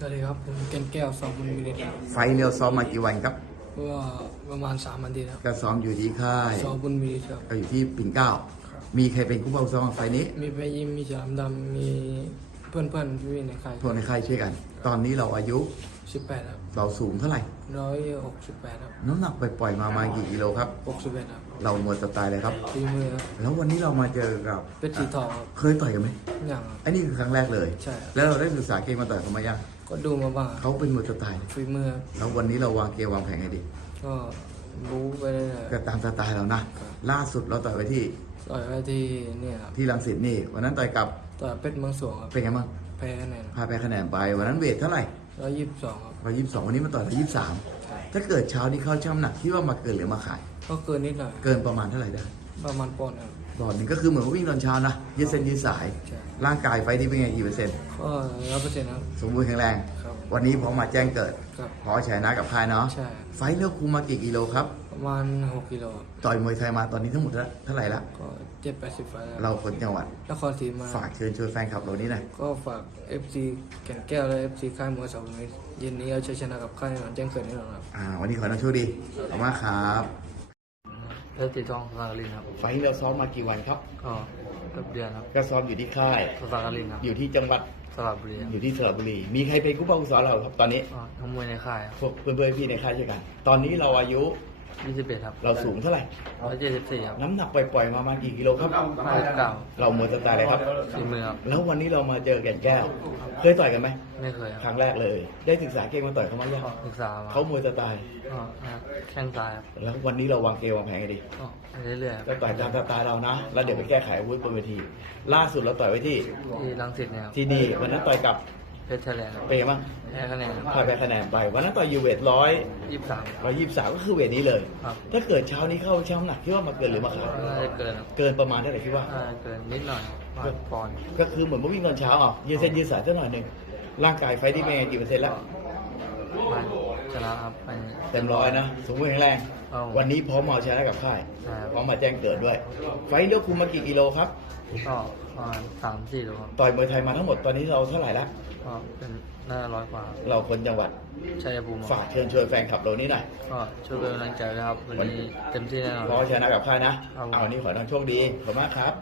สวัสดีครับผมเกนแก้วสองบุญมิริครับไฟล์เรียวซ้อมมากี่วันครับก็ประมาณสามวันทีครับก็ซ้อมอยู่ที่ค่ายสองบุญมิริครับ ก็อยู่ที่ปิ่นเกล้าครับมีใครเป็นคู่เป้าซ้อมไฟล์นี้มีไปยิมมีฉลามดำมีเพื่อนเพื่อนๆพี่ๆในค่ายพวกในค่ายช่วยกัน ตอนนี้เราอายุสิบแปดครับเราสูงเท่าไหร่ ร้อยหกสิบแปดครับน้ำหนักไปปล่อยๆมามากี่กิโลครับ หกสิบเอ็ดครับเราหมดสไตล์เลยครับฝีมือครับแล้ววันนี้เรามาเจอกับเป็นสีทองครับเคยต่อยกันไหมอย่างครับไอ้นี่คือครั้งแรกเลย ใช่ครับแล้วเราได้ศึกษาเกมมาต่อยเขามายัง ก็ดูมาบ้างครับเขาเป็นมวยสไตล์ฝีมือครับแล้ววันนี้เราวางเกมวางแผนไงดี ก็บู๊ไปเรื่อยก็ตามสไตล์เรานะ ล่าสุดเราต่อยไปที่ๆต่อยไว้ที่เนี่ยครับที่รังสิตนี่ วันนั้นต่อยกับต่อยเป็ดเมืองสวงครับเป็นไงบ้างแพ้คะแนนพาแพ้คะแนนไป วันนั้นเวทเท่าไหร่ร้อยยี่สิบสองครับ ร้อยยี่สิบสองวันนี้มาต่อยร้อยยี่สิบสามใช่ถ้าเกิดเช้านี้เข้าช่ำหนักคิดว่ามาเกินหรือมาขาย ก็เกินนิดหน่อย เกินประมาณเท่าไหร่ได้ ประมาณปอนด์ครับ บอดหนึ่งก็คือเหมือนว่าวิ่งตอนเช้านะยืดเส้นยืดสาย ใช่ ร่างกายไฟที่เป็นไงกี่เปอร์เซ็นต์ก็ร้อยเปอร์เซ็นต์ครับ สมบูรณ์แข็งแรง ครับ วันนี้พอมาแจ้งเกิด ครับ พอชนะกับค่ายเนาะใช่ ไฟเลือกคุมมากี่กิโลครับ ประมาณหกกิโลครับต่อยมวยไทยมาตอนนี้ทั้งหมดเท่าไหร่ละก็เจ็ดแปดสิบไฟล์แล้วเราคนจังหวัด นครศรีมา ฝากเชิญชวนแฟนคลับเรานี้หน่อยก็ฝาก FC แก่นแก้วและ FC ค่ายมวยสาวบุญมิตรเย็นนี้เอาชัยชนะกับค่ายหนอนแจ้งเกิดแน่นอนครับ อ่า วันนี้ขอให้น้องโชคดีขอบคุณมากครับ เพชรสีทองสากลินครับไฟล์เราซ้อมมากี่วันครับก็เกือบเดือนครับก็ซ้อมอยู่ที่ค่ายสากลินครับอยู่ที่จังหวัดสระบุรีครับอยู่ที่สระบุรี มีใครเป็นกู้เป้ากู้สอนเราครับตอนนี้ก็ทั้งมวยในค่ายครับพวกเพื่อนๆพี่ในค่ายช่วยกัน ตอนนี้เราอายุ 21ครับเราสูงเท่าไหร่174ครับน้ำหนักปล่อยๆมามากี่กิโลครับ59เราหมดสไตล์เลยครับฝีมือครับแล้ววันนี้เรามาเจอแก่นแก้ว เคยต่อยกันไหมไม่เคยคครัรั้บงแรกเลย ได้ศึกษาเกมมาต่อยเขาไหมยังก็ศึกษามาเขามวยสไตล์ก็แข้งซ้ายครับแล้ววันนี้เราวางเกมวางแผนไงดีก็เรื่อยๆครับก็ต่อยตามสไตล์เรานะ แล้วเดี๋ยวไปแก้ไขอาวุธบนเวที ล่าสุดเราต่อยไว้ที่ที่รังสิตเนี่ยครับที่นี่วันนั้นต่อยกับ เพชรไทยแลนด์ครับเป็นไงบ้างแพ้คะแนนครับพาไปคะแนนไปวันนั้นต่อยยูเวทร้อย23ร้อยยี่สิบสามก็คือเวทนี้เลย ครับ ถ้าเกิดเช้านี้เข้าเช้าน้ำหนักคิดว่ามาเกินหรือมาขาดน่าจะเกินครับเกินประมาณเท่าไหร่คิดว่า น่าจะเกินนิดหน่อยประมาณปอนด์ก็คือเหมือนว่าวิ่งตอนเช้าอะยืดเส้นยืดสายสักหน่อยหนึ่งร่างกายไฟที่เป็นไงกี่เปอร์เซ็นต์แล้วมัน ชนะครับไป เต็มร้อยนะสมบูรณ์แข็งแรงเอาวันนี้พร้อมมาเอาชนะกับค่ายใช่ครับ พร้อมมาแจ้งเกิดด้วย ไฟเลือกคุมมากี่กิโลครับ ก็ประมาณสามสี่โลครับต่อยมวยไทยมาทั้งหมดตอนนี้เราเท่าไหร่ละ ก็เป็นน่าร้อยกว่าเราคนจังหวัด ชัยภูมิฝากเชิญชวนแฟนคลับเรานี้หน่อย ก็ช่วยเป็นกำลังใจด้วยครับ วันนี้เต็มที่แน่นอน พร้อมชนะกับค่ายนะ ครับ เอาวันนี้ขอให้น้องโชคดี ขอบคุณมากครับ